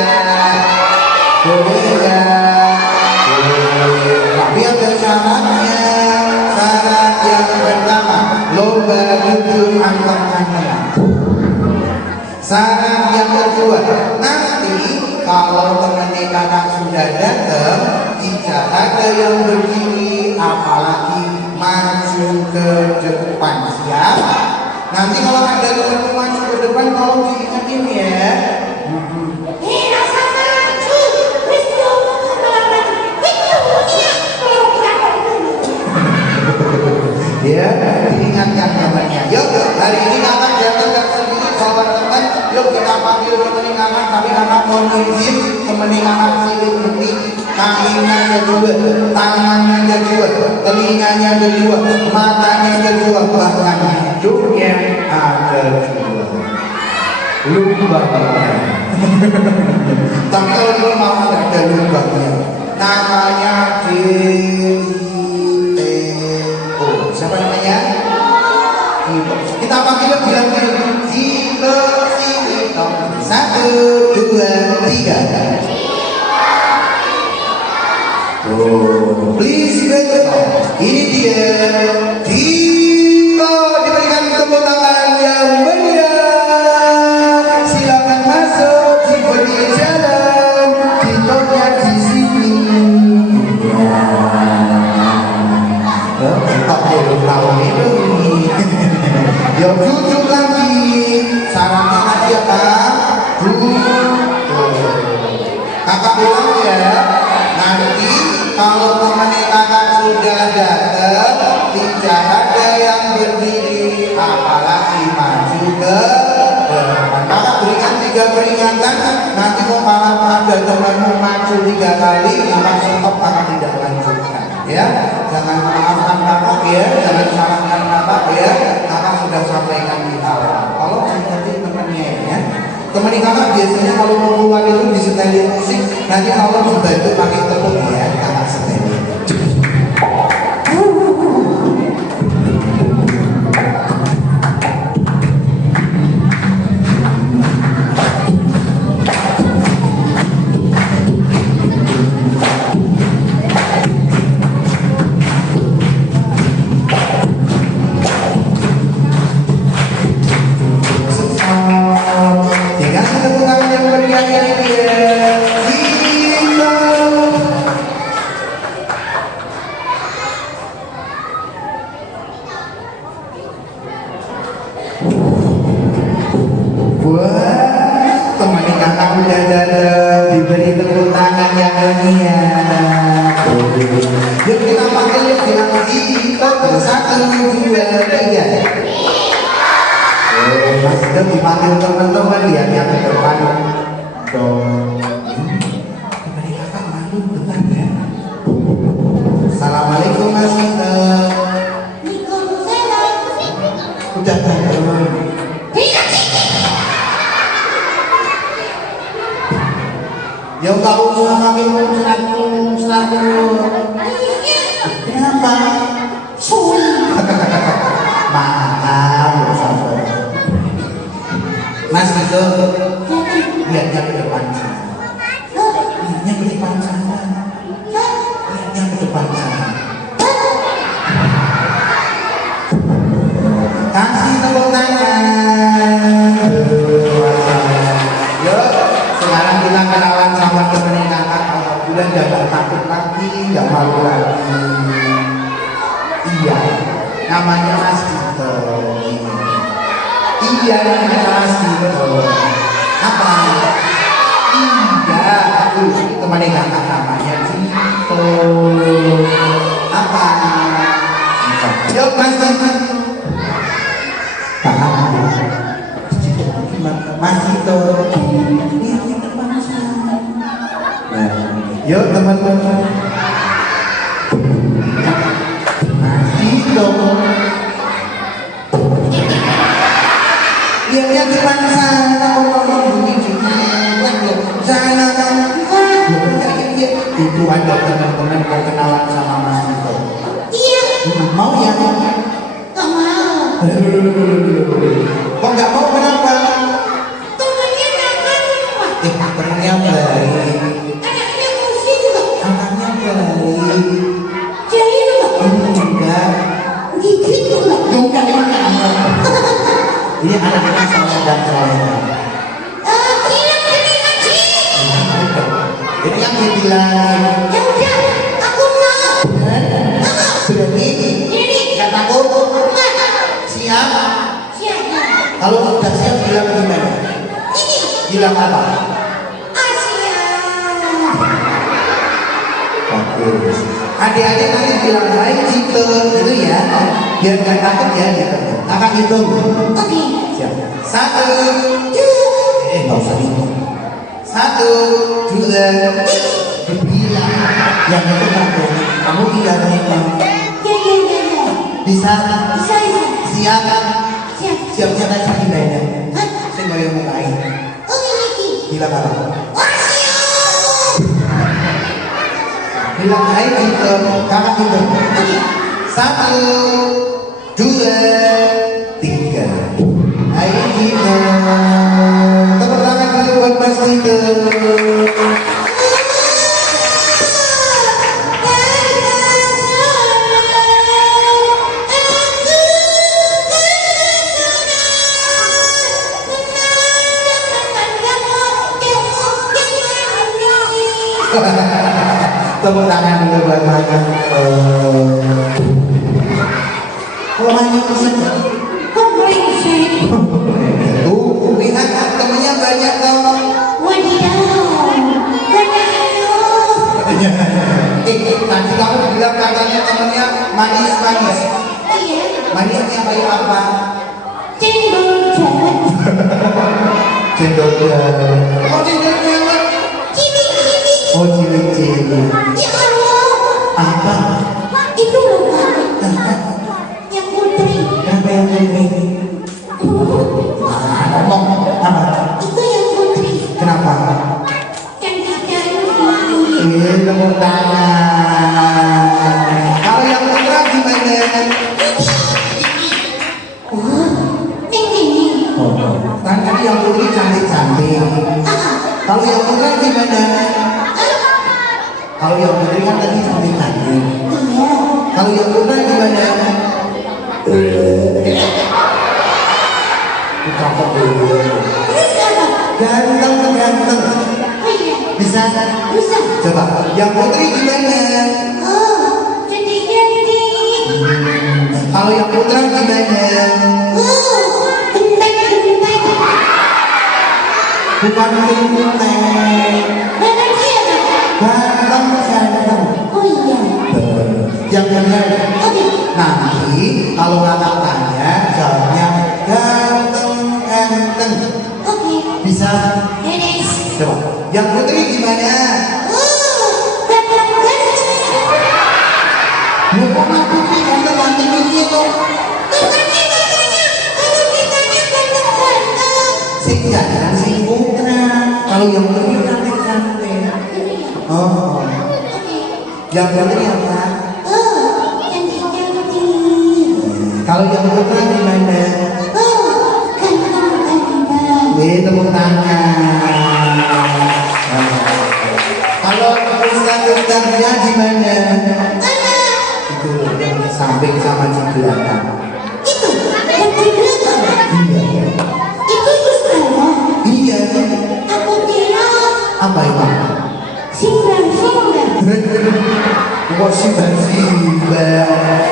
Boleh nggak? Boleh. Tapi ada syaratnya. Syarat yang pertama, lomba jujur antar anak. Syarat yang kedua, nanti kalau temannya kakak sudah datang, tidak ada yang berdiri, apalagi maju ke depan. Siap? Nanti kalau ada teman maju ke depan, tolong diingetin ya. Ya, diingatkan temannya. Yuk, hari ini kakak datang sendiri sama teman. Yuk kita panggil temenin kakak, tapi kakak mohon izin temenin kakak cilik ini. Kakinya ada dua, tangannya ada dua, telinganya ada dua, matanya ada dua, bahkan hidungnya ada dua. Lubangnya. Tapi kalau ini malah tidak ada lubangnya. Namanya siapa namanya? Kita panggil bilang Cito. Satu, dua, tiga. Oh, please welcome. Ini dia Cito. Diberikan tepuk tangan yang meriah. Silakan masuk, diberi jalan. Cito-nya di sini. Tahun itu yang jujur lagi sarannya nanti apa? Kakak bilang ya, nanti kalau temannya kakak sudah datang, tidak ada yang berdiri, apalagi maju ke depan. Kakak berikan 3 peringatan. Nanti kalau ada temanmu maju 3 kali, kakak stop, kakak tidak lanjutkan. Ya, jangan maafkan kakak ya, jangan salahkan kakak ya. Kakak sudah sampaikan di awal. Kalau seperti temannya ya, teman kakak biasanya kalau mau keluar itu disetelin musik. Nanti kalau dibantu pakai tepung ya, kakak setelin. Ayo dipanggil teman-teman lihatnya ke depan dong. Tadi kakak malu bentar ya. Assalamualaikum Mas Ito. Waalaikumsalam. Udah belum? Ya nggak usah manggil selalu. Kenapa? Maaf, Mas Ito, lihatnya ke depan sana. Lihatnya ke depan sana. Lihatnya ke depan sana. Kasih tepuk tangan. Yuk, sekarang kita kenalan sama temen kakak. Alhamdulillah nggak takut lagi, nggak malu lagi. Iya, namanya Mas Dito. Iya, namanya Mas Dito. Apa? Iya, aku teman kakak namanya Dito. Apa? Yuk Mas Dito. Mas Dito. Lihat di depan sana. Yuk teman-teman. Lihatnya di mana sana orang bunyi sana itu ada teman-teman mau kenalan sama Mas Dito. Iya. Mau ya? Gak mau. Kok nggak mau kenapa? Temennya nakal. Temennya baik, Anaknya musik loh. anaknya baik. Jadi loh. Enggak, Gigit loh. enggak emang kamu. Ini anaknya sama dan saya. Iya, ini kecil. Ini kan dibilang Ya udah, aku mau. berani, Jadi, nggak takut, siap. siapa? Kalau udah siap bilang gimana? Ini Bilang apa? Asia. Bagus. Adik-adik nanti bilang baik Dito gitu ya, biar nggak takut ya gitu. Kakak hitung. Oke. Siap. Satu. Nggak usah hitung. 1, 2, 3. Yang itu kamu tidak hitung. Ya. Bisa? Bisa. Siap? Siap. Siap-siap aja gimana? Hah? Saya mau yang mulai. Oh ini. Bilang apa? Asia. Bilang baik gitu. Kakak hitung. 1, 2, 3. Ayo Dito. Tepuk tangan dulu buat Mas Dito. Tepuk tangan dulu buat Mas Dito. Kalau main itu saja. Tuh, lihat temennya banyak dong. Tadi kamu bilang katanya temennya manis-manis. Manisnya kayak apa? Cendol jalan. Oh, cendol jalan. Oh, cili-cili. Apa? Itu loh Pak, Apa? yang putri. Kenapa yang ini? Ngomong apa? Itu yang putri. Kenapa? Yang kakaknya ini. Tepuk tangan. Kalau yang putra gimana? Ini. Kan tadi yang putri cantik-cantik. Kalau yang putra gimana? Kalau yang putri kan tadi cantik-cantik. Kalau yang putra gimana? Cakep dulu. Ganteng. Bisa? Bisa. Coba. Yang putri gimana? Oh, cantik-cantik. Kalau yang putra gimana? Oh, genteng. Bukan ganteng. Mana dia? Ganteng. Oh iya. Yang benar. Oke. Nanti kalau kakak tanya jawabnya ganteng. Coba. Yang putri gimana? Lu kok mati sih? Anda mati gitu. Sing jangan sing putra. Kalau yang putri cantik-cantik. Oh. Yang putri apa? Kalau yang putra gimana? Tepuk tangan. Kalau ustaz-ustaznya gimana? Itu yang di samping sama di belakang. Itu yang di belakang. Iya. Itu ustazah. Iya. Aku kira Apa itu? simban. Kok simban?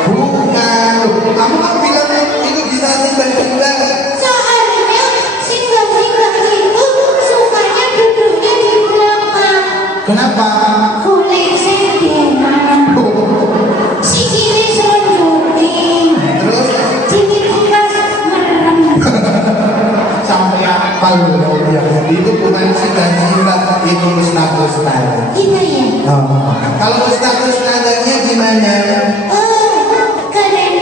Bukan. Kamu kan bilang itu bisa simban. Soalnya simban itu sukanya duduknya di belakang. Kenapa? Kulit sendirian. Sikile selonjotin. Terus Ditikas merem. sampai apa loh ya? Itu bukan simban, itu ustaz. Iya ya. Oh. Kalau ustaz-ustaznya gimana? Keren.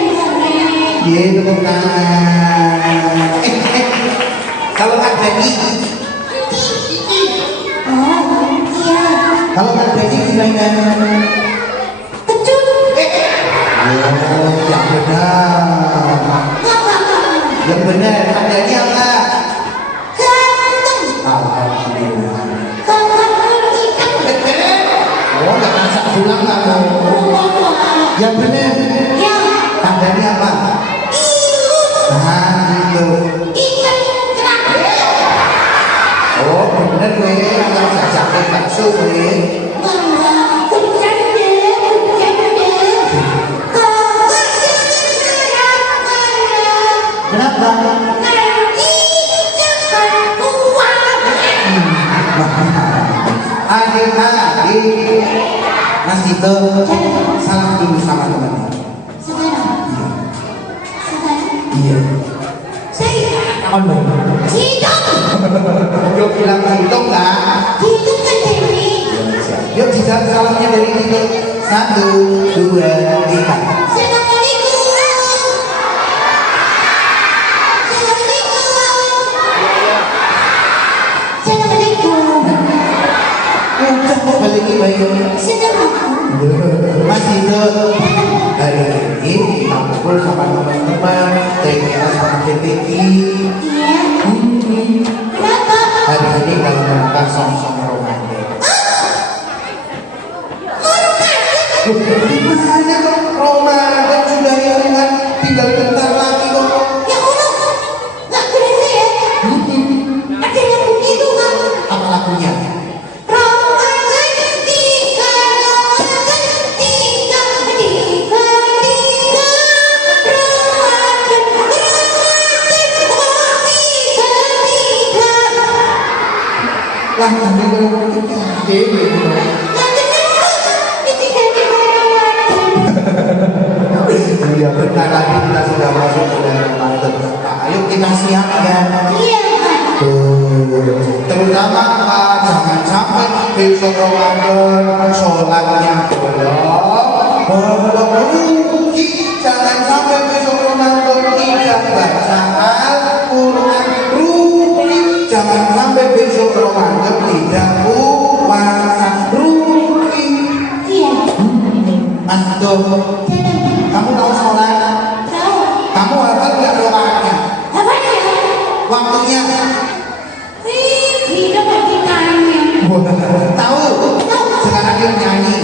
Iya, tepuk tangan. Kalau Kak Dani, Oh iya. kalau Kak Dani gimana? Kecut. Oh, yang benar. Yang benar, Kak Dani apa? Ganteng. Alhamdulillah. Hitam. Oh, nggak masak pulang kamu. Yang benar, Ya. Kak Dani apa? Nah, gitu. Ikan terakhir. Oh, bener gue, kalau jajakin bakso gue. Kenapa? Adik-adik, Mas Dito, salam dulu sama temannya. Iya. Yuk bilang hitung lah. Yuk bisa salamnya dari Dito. 1, 2, 3. Udah mau balik bayi. Mas Dito, hari ini kita kumpul sama teman-teman, TKS sama TTI. Hari ini kalau mereka sama-sama romantis. Gimana dong romantis sudah ini kan tinggal bentar lagi kok. Apa lagunya? Wah, ini kalau kita dewe iya bentar lagi kita sudah masuk ke dalam Ramadan. Ayo kita siapkan. Terutama jangan sampai besok Ramadan sholatnya bolong rugi. Jangan sampai besok Ramadan tidak baca Al-Quran rugi. Jangan sampai besok Ramadan tidak puasa rugi. Mas Dito, kamu tahu sholat? Kamu hafal nggak doanya? Waktunya? Tahu? Sekarang dia nyanyi.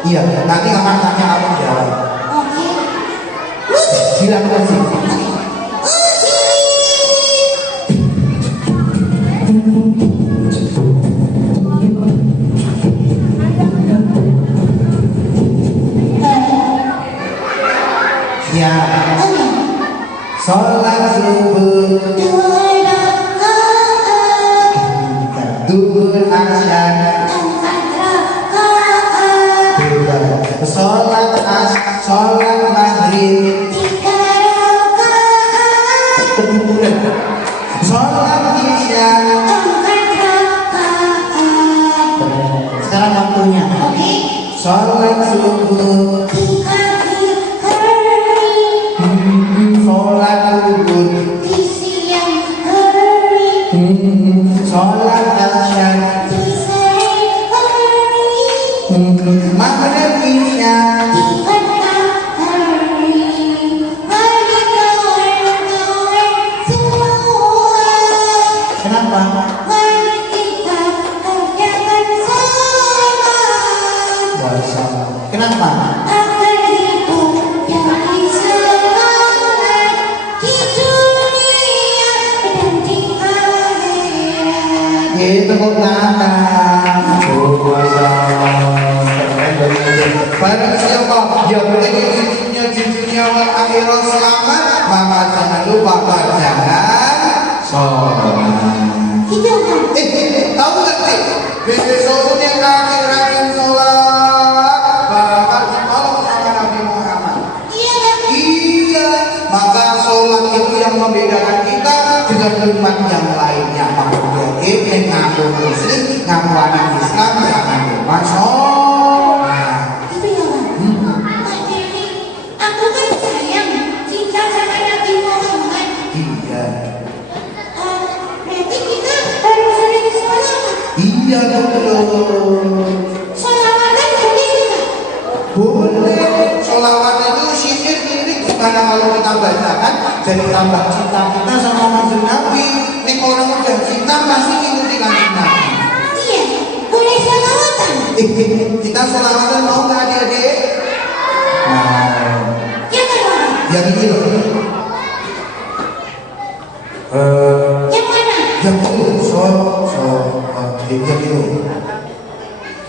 Iya, nanti akan tanya apa jawab. Bilang musik. Ya, sholat subuh, duhur asar, sholat maghrib, sholat isya, di pagi hari, sholat subuh, di siang hari, sholat asyar, di sore hari, maghrib isya, di petang hari. Mari kawan-kawan semua, kenapa? mari kita kerjakan sholat Puasa. Kenapa? agar hidup dari semangat di dunia dan di akhirat. Itu tangan puasa. Barang siapa yang ingin di dunia wal akhirat selamat, maka jangan lupa kerjakan sholat. Gitu kan? Tahu nggak sih? Besok yang akhir-akhir sholat bakal ditolong sama Nabi Muhammad. Iya kan? Iya, maka sholat itu yang membedakan kita dengan umat yang lainnya. Maka jadi ngaku muslim, ngaku anak Islam, jangan lupa sholat. Itu ya kan? Pak Jadi, aku kan sayang cinta sama Nabi Muhammad. Iya, Berarti kita harus sering sholat. iya betul. Sholawatan boleh juga. Boleh, sholawat itu sisir lirik gimana kalau kita bacakan jadi tambah cinta kita sama Kanjeng Nabi. Nek orang udah cinta pasti ngikuti Kanjeng Nabi. Iya, boleh sholawatan. Kita sholawatan mau nggak adik-adik? Mau. Ya kan Pak? Yang ini loh. Yang mana? Yang itu yang itu.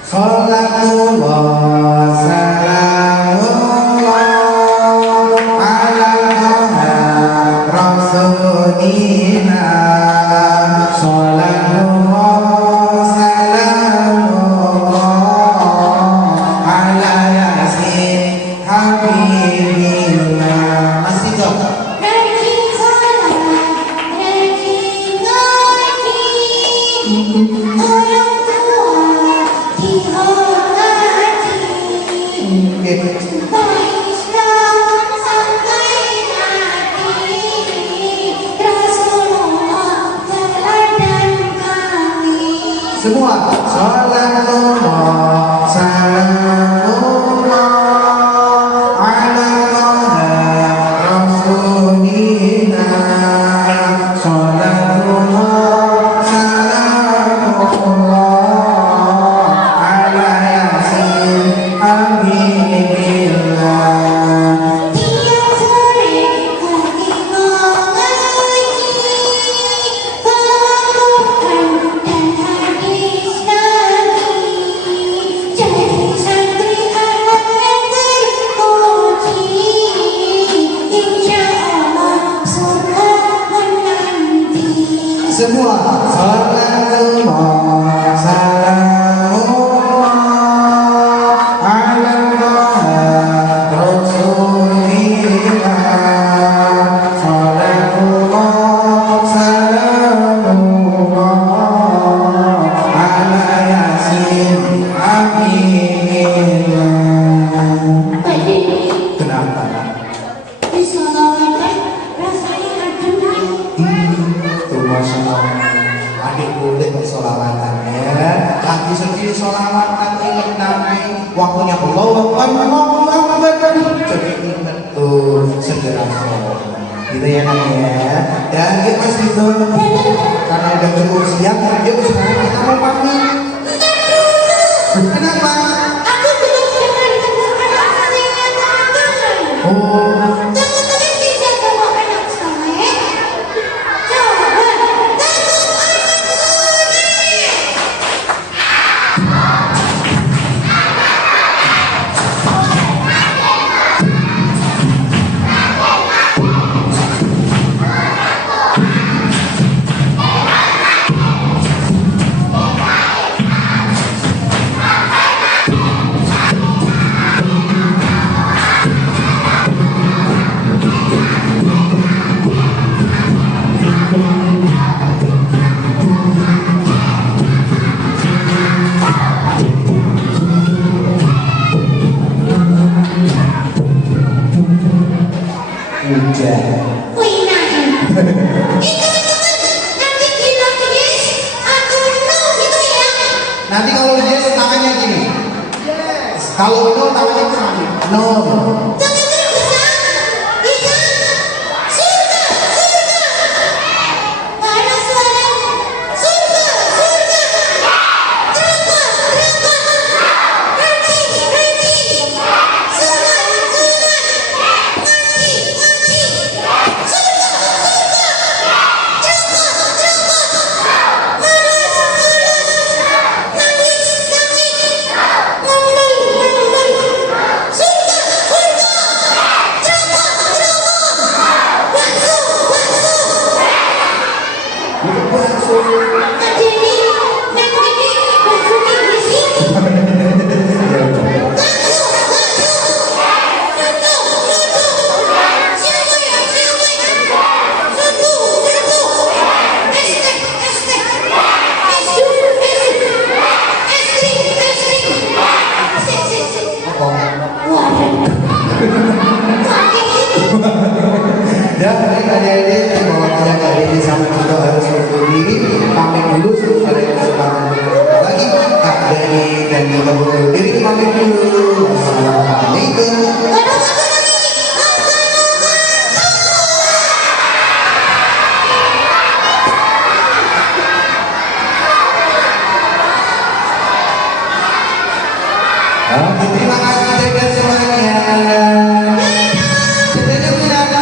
Salatullah salamullah ala rasulina. Salatullah salamullah ala yasin habibillah. Masih dong. Rajin sholat, rajin ngaji, orang tua dihormati. Baik Islam sampai mati, Rasulullah teladan kami. Semua salamullah salamullah ala rasulina. Salamullah salamullah ala yasin habibillah. Tiap sore hati mengaji, Al-Quran dan hadis Nabi. Jadi santri anak yang terpuji, insya Allah surga menanti. Semua salamullah salamullah ala rasulina. Salamullah salamullah ala yasin habibillah. Pak Dede, Kenapa? disolawatan rasanya adem. Itu Masya Allah. Adik boleh bersolawatan ya. Lagi sedih solawatan ingat Nabi. Waktunya Allah Akbar. Jadi ingat tuh segera sholat. Gitu ya Nabi ya. Dan kita Mas Dito, karena udah cukup siap, yuk sekarang kita mau pamit. Kenapa? Aku belum dengar anak saya tangan. Oh, Teman-teman bisa bawa anak saya. Coba tengok anak saya. Kalau no tangannya ke sana. No. Tangannya besar. Iya. Surga, surga. Mana suaranya? Surga, surga. Neraka, neraka. Nerci, nerci. Surga, surga. Nerci, nerci. Surga, surga. Neraka, neraka. Panas, panas. Nangis, nangis. Mandul, mandul. Surga, surga. Neraka, neraka. Bakso, bakso. Itu bakso. Jadi, neng ini baksonya di sini. Ya udah. Bakso, bakso. Soto, soto. Siapa yang siapa? Soto, soto. Estek, estek. Esdu, esdu. Estri, estri. Sik, sik, sik. Waduh. Mati. Dan baik adik-adik, bahwa kita hari ini sama kita harus undur diri, pamit dulu sebelum ada kesempatan berjumpa lagi. Kak Dani dan kita undur diri, pamit dulu. Assalamualaikum. Oke, terima kasih adik-adik semuanya. Dedenya punya apa?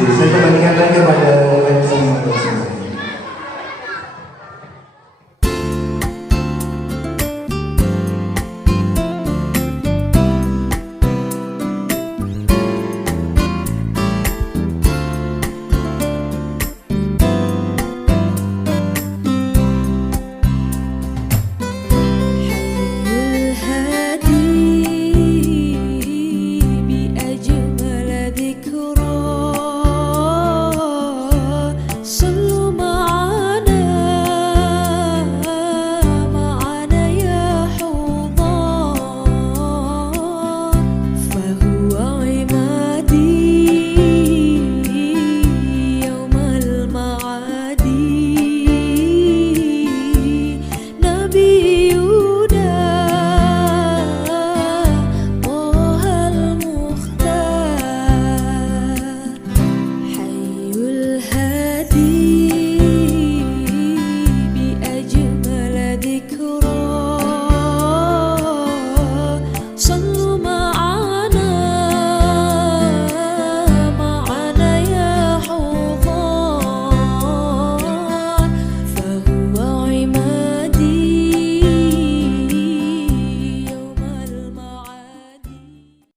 Jadi saya kembalikan lagi pada web